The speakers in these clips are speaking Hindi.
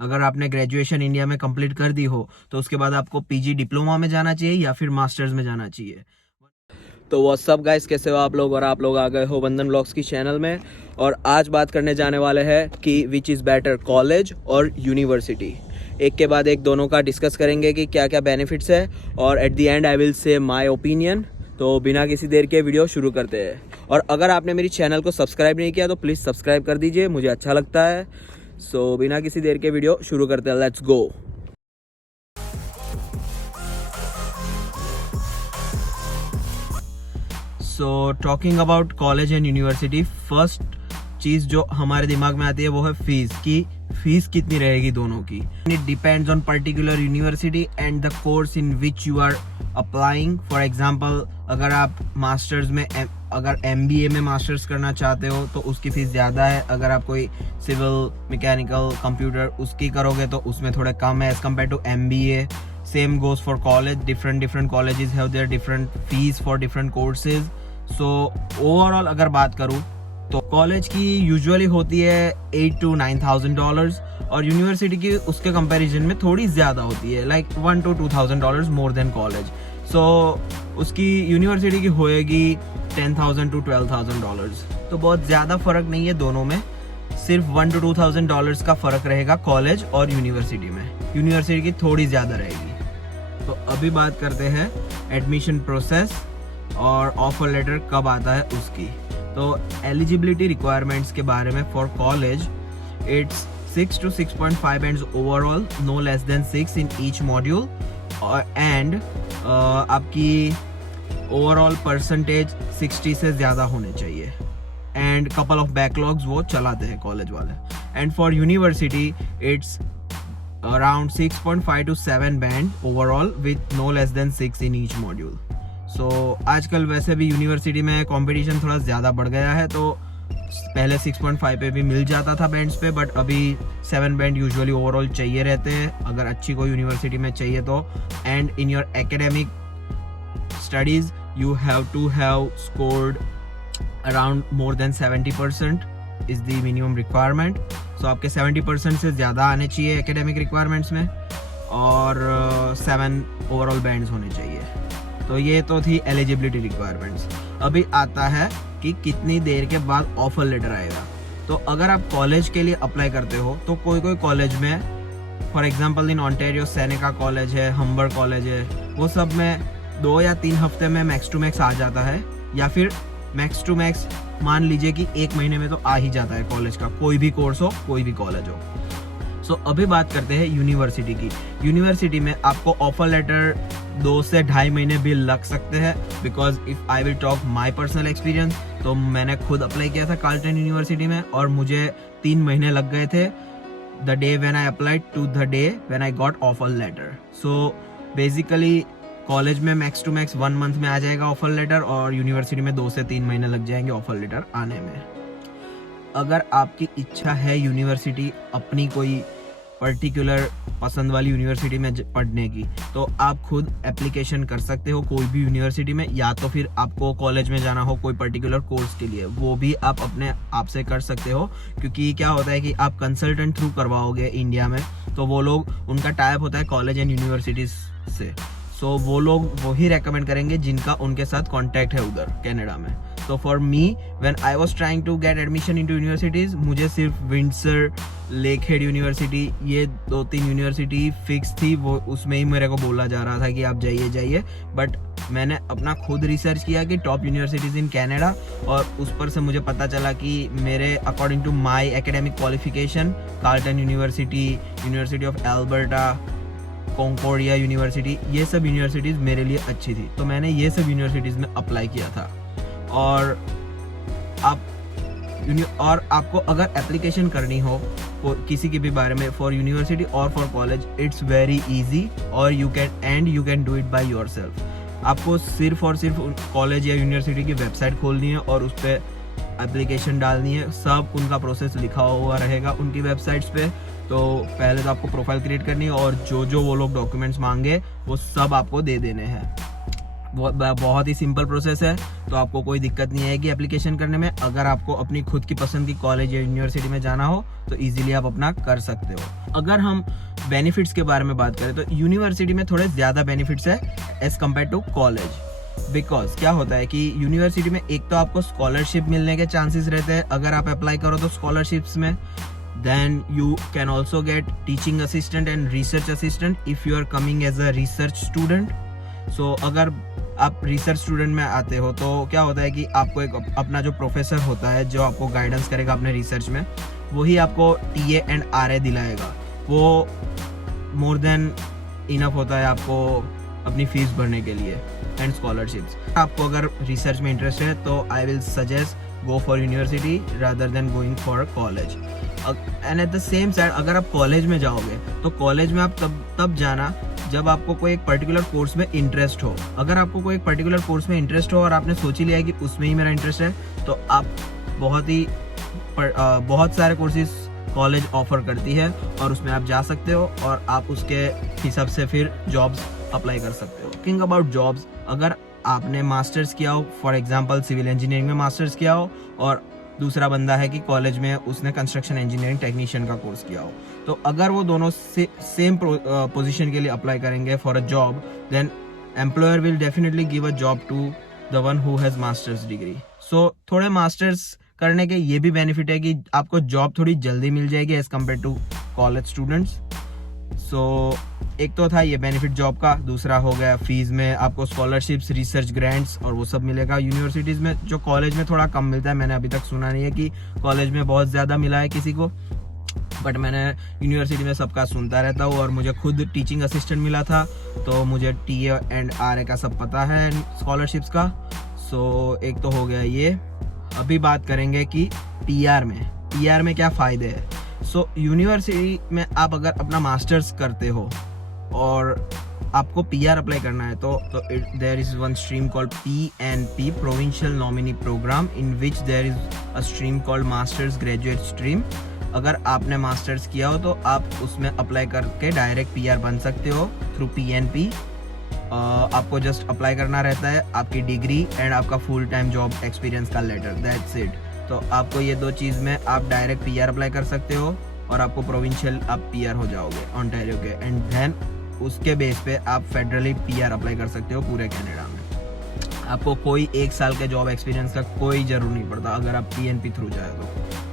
अगर आपने ग्रेजुएशन इंडिया में कंप्लीट कर दी हो तो उसके बाद आपको पीजी डिप्लोमा में जाना चाहिए या फिर मास्टर्स में जाना चाहिए। तो व्हाट्सअप गाइस, कैसे हो आप लोग? और आप लोग आ गए हो वंदन ब्लॉग्स की चैनल में। और आज बात करने जाने वाले हैं कि विच इज़ बेटर, कॉलेज और यूनिवर्सिटी। एक के बाद एक दोनों का डिस्कस करेंगे कि क्या क्या बेनिफिट्स है, और at the and I will say my opinion. तो बिना किसी देर के वीडियो शुरू करते हैं। और अगर आपने मेरी चैनल को सब्सक्राइब नहीं किया तो प्लीज़ सब्सक्राइब कर दीजिए, मुझे अच्छा लगता है। सो बिना किसी देर के वीडियो शुरू करते हैं, let's go. So talking about college and university, first चीज़ जो हमारे दिमाग में आती है वो है फीस, की फीस कितनी रहेगी दोनों की। It depends on particular university and the course in which you are applying. For example, अगर आप मास्टर्स में अगर MBA में मास्टर्स करना चाहते हो तो उसकी फ़ीस ज़्यादा है। अगर आप कोई सिविल, मैकेनिकल, कंप्यूटर उसकी करोगे तो उसमें थोड़ा कम है as compare to MBA। Same goes for college, different colleges have their different fees for different courses. So overall अगर बात करूँ तो कॉलेज की यूजुअली होती है $8,000 to $9,000 और यूनिवर्सिटी की उसके कंपैरिजन में थोड़ी ज़्यादा होती है, like $1,000 to $2,000 more than college. सो उसकी यूनिवर्सिटी की होएगी $10,000 to $12,000। तो बहुत ज़्यादा फ़र्क नहीं है दोनों में, सिर्फ $1,000 to $2,000 का फ़र्क रहेगा कॉलेज और यूनिवर्सिटी में। यूनिवर्सिटी की थोड़ी ज़्यादा रहेगी। तो अभी बात करते हैं एडमिशन प्रोसेस और ऑफर लेटर कब आता है उसकी। तो एलिजिबिलिटी रिक्वायरमेंट्स के बारे में, for college it's 6 to 6.5 bands overall, no less than 6 in each module. And आपकी ओवरऑल परसेंटेज 60 से ज़्यादा होने चाहिए। एंड कपल ऑफ बैकलॉग्स वो चलाते हैं कॉलेज वाले। And for university it's around 6.5 to 7 band overall with no less than 6 in each module. सो आजकल वैसे भी यूनिवर्सिटी में कंपटीशन थोड़ा ज़्यादा बढ़ गया है, तो पहले 6.5 पे भी मिल जाता था बैंड्स पे, बट अभी 7 बैंड यूजुअली ओवरऑल चाहिए रहते हैं अगर अच्छी कोई यूनिवर्सिटी में चाहिए तो। And in your academic studies you have to have scored around more than 70% is the minimum requirement. सो आपके 70% से ज़्यादा आने चाहिए एकेडमिक रिक्वायरमेंट्स में, और 7 ओवरऑल बैंड्स होने चाहिए। तो ये तो थी एलिजिबिलिटी रिक्वायरमेंट्स। अभी आता है कि कितनी देर के बाद ऑफर लेटर आएगा। तो अगर आप कॉलेज के लिए अप्लाई करते हो तो कोई कॉलेज में, for example in Ontario Seneca college है, हम्बर कॉलेज है, वो सब में 2 या 3 हफ्ते में मैक्स टू मैक्स आ जाता है, या फिर मैक्स टू मैक्स मान लीजिए कि 1 महीने में तो आ ही जाता है कॉलेज का, कोई भी कोर्स हो, कोई भी कॉलेज हो। सो अभी बात करते हैं यूनिवर्सिटी की। यूनिवर्सिटी में आपको ऑफर लेटर 2 से 2.5 महीने भी लग सकते हैं, because if I will talk my personal experience, तो मैंने खुद अप्लाई किया था कार्लटन यूनिवर्सिटी में और मुझे 3 महीने लग गए थे, the day when I applied to the day when I got offer letter. So basically college में मैक्स टू मैक्स 1 मंथ में आ जाएगा ऑफर लेटर, और यूनिवर्सिटी में 2 से 3 महीने लग जाएंगे ऑफर लेटर आने में। अगर आपकी इच्छा है यूनिवर्सिटी अपनी कोई पर्टिकुलर पसंद वाली यूनिवर्सिटी में पढ़ने की, तो आप खुद एप्लीकेशन कर सकते हो कोई भी यूनिवर्सिटी में, या तो फिर आपको कॉलेज में जाना हो कोई पर्टिकुलर कोर्स के लिए, वो भी आप अपने आप से कर सकते हो। क्योंकि क्या होता है कि आप कंसल्टेंट थ्रू करवाओगे इंडिया में, तो वो लोग, उनका टाइप होता है कॉलेज एंड यूनिवर्सिटीज से। सो वो लोग वही रेकमेंड करेंगे जिनका उनके साथ कॉन्टैक्ट है उधर कनाडा में। तो for me when I was trying to get admission into universities, मुझे सिर्फ विंडसर, लेकहेड यूनिवर्सिटी, ये 2-3 यूनिवर्सिटी फिक्स थी, वो उसमें ही मेरे को बोला जा रहा था कि आप जाइए। बट मैंने अपना खुद रिसर्च किया कि टॉप यूनिवर्सिटीज़ इन कनाडा, और उस पर से मुझे पता चला कि मेरे according to my academic qualification Carleton university, university of Alberta, Concordia university, ये सब यूनिवर्सिटीज़ मेरे लिए अच्छी थी, तो मैंने ये सब यूनिवर्सिटीज़ में अप्लाई किया था। और आपको अगर एप्लीकेशन करनी हो किसी के भी बारे में, फॉर यूनिवर्सिटी और for college, it's very easy, और you can do it by yourself. आपको सिर्फ और सिर्फ कॉलेज या यूनिवर्सिटी की वेबसाइट खोलनी है और उस पर एप्लीकेशन डालनी है। सब उनका प्रोसेस लिखा हुआ रहेगा उनकी वेबसाइट्स पे। तो पहले तो आपको प्रोफाइल क्रिएट करनी है, और जो वो लोग डॉक्यूमेंट्स मांगे वो सब आपको दे देने हैं। बहुत ही सिंपल प्रोसेस है, तो आपको कोई दिक्कत नहीं आएगी एप्लीकेशन करने में। अगर आपको अपनी खुद की पसंद की कॉलेज या यूनिवर्सिटी में जाना हो तो इजीली आप अपना कर सकते हो। अगर हम बेनिफिट्स के बारे में बात करें तो यूनिवर्सिटी में थोड़े ज़्यादा बेनिफिट्स है as compare to college. Because क्या होता है कि यूनिवर्सिटी में एक तो आपको स्कॉलरशिप मिलने के चांसेस रहते हैं अगर आप अप्लाई करो तो स्कॉलरशिप्स में। Then you can also get teaching assistant and research assistant if you are coming as a research student. सो अगर आप रिसर्च स्टूडेंट में आते हो तो क्या होता है कि आपको एक अपना जो प्रोफेसर होता है जो आपको गाइडेंस करेगा अपने रिसर्च में, वही आपको TA एंड RA दिलाएगा। वो मोर देन इनफ होता है आपको अपनी फीस भरने के लिए एंड स्कॉलरशिप्स। आपको अगर रिसर्च में इंटरेस्ट है तो I will suggest go for university rather than going for college. And at the same side अगर आप कॉलेज में जाओगे तो कॉलेज में आप तब जाना जब आपको कोई एक पर्टिकुलर कोर्स में इंटरेस्ट हो। अगर आपको कोई एक पर्टिकुलर कोर्स में इंटरेस्ट हो और आपने सोच ही लिया है कि उसमें ही मेरा इंटरेस्ट है तो आप बहुत सारे कोर्सेज कॉलेज ऑफर करती है और उसमें आप जा सकते हो और आप उसके हिसाब से फिर जॉब्स अप्लाई कर सकते हो। टॉकिंग अबाउट जॉब्स, अगर आपने मास्टर्स किया हो, फॉर एग्जांपल सिविल इंजीनियरिंग में मास्टर्स किया हो और दूसरा बंदा है कि कॉलेज में उसने कंस्ट्रक्शन इंजीनियरिंग टेक्नीशियन का कोर्स किया हो, तो अगर वो दोनों सेम पोजीशन के लिए अप्लाई करेंगे for a job, then employer will definitely give a job to the one who has master's degree. सो थोड़े मास्टर्स करने के ये भी बेनिफिट है कि आपको जॉब थोड़ी जल्दी मिल जाएगी as compare to college students. So एक तो था ये बेनिफिट जॉब का, दूसरा हो गया फीस में आपको स्कॉलरशिप्स, रिसर्च ग्रांट्स और वो सब मिलेगा यूनिवर्सिटीज़ में, जो कॉलेज में थोड़ा कम मिलता है। मैंने अभी तक सुना नहीं है कि कॉलेज में बहुत ज़्यादा मिला है किसी को, बट मैंने यूनिवर्सिटी में सबका सुनता रहता हूँ और मुझे खुद टीचिंग असिस्टेंट मिला था तो मुझे TA एंड RA का सब पता है स्कॉलरशिप्स का। सो एक तो हो गया ये। अभी बात करेंगे कि PR में क्या फ़ायदे हैं। सो यूनिवर्सिटी में आप अगर अपना मास्टर्स करते हो और आपको PR अप्लाई करना है तो there is one stream called PNP, provincial nominee program, in which there is a stream called masters graduate stream. अगर आपने मास्टर्स किया हो तो आप उसमें अप्लाई करके डायरेक्ट PR बन सकते हो थ्रू PNP। आपको जस्ट अप्लाई करना रहता है, आपकी डिग्री एंड आपका फुल टाइम जॉब एक्सपीरियंस का लेटर, दैट्स इट। तो आपको ये दो चीज़ में आप डायरेक्ट PR अप्लाई कर सकते हो और आपको प्रोविंशियल आप PR हो जाओगे ऑन्टारियो के, एंड देन उसके बेस पे आप फेडरली PR अप्लाई कर सकते हो पूरे कनाडा में। आपको कोई 1 साल के जॉब एक्सपीरियंस का कोई ज़रूर नहीं पड़ता अगर आप PNP थ्रू जाए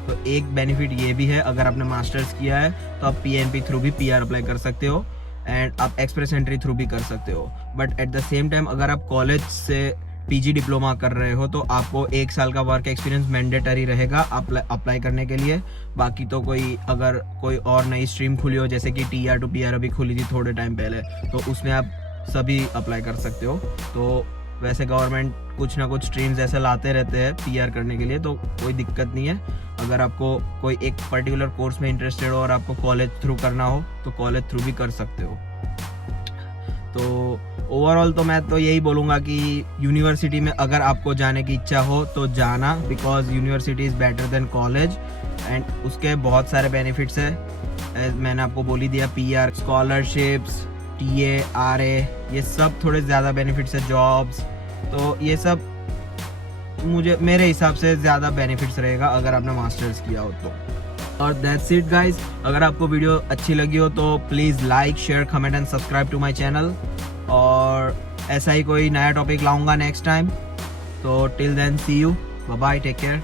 तो एक बेनिफिट ये भी है, अगर आपने मास्टर्स किया है तो आप PNP थ्रू भी PR अप्लाई कर सकते हो एंड आप एक्सप्रेस एंट्री थ्रू भी कर सकते हो। But at the same time अगर आप कॉलेज से PG डिप्लोमा कर रहे हो तो आपको 1 साल का वर्क एक्सपीरियंस मैंडेटरी रहेगा अप्लाई करने के लिए। बाकी तो अगर कोई और नई स्ट्रीम खुली हो जैसे कि TR to PR अभी खुली थी थोड़े टाइम पहले, तो उसमें आप सभी अप्लाई कर सकते हो। तो वैसे गवर्नमेंट कुछ ना कुछ स्ट्रीम्स ऐसे लाते रहते हैं PR करने के लिए, तो कोई दिक्कत नहीं है। अगर आपको कोई एक पर्टिकुलर कोर्स में इंटरेस्टेड हो और आपको कॉलेज थ्रू करना हो तो कॉलेज थ्रू भी कर सकते हो। तो ओवरऑल तो मैं तो यही बोलूँगा कि यूनिवर्सिटी में अगर आपको जाने की इच्छा हो तो जाना, because university is better than college and उसके बहुत सारे बेनिफिट्स है। मैंने आपको बोल ही दिया, PR, स्कॉलरशिप्स, TA, RA, ये सब थोड़े ज़्यादा बेनिफिट्स है, जॉब्स, तो ये सब मेरे हिसाब से ज़्यादा बेनिफिट्स रहेगा अगर आपने मास्टर्स किया हो तो। और दैट्स इट गाइज। अगर आपको वीडियो अच्छी लगी हो तो please like, share, comment and subscribe to my channel. और ऐसा ही कोई नया टॉपिक लाऊंगा नेक्स्ट टाइम। तो till then see you, bye bye, take care.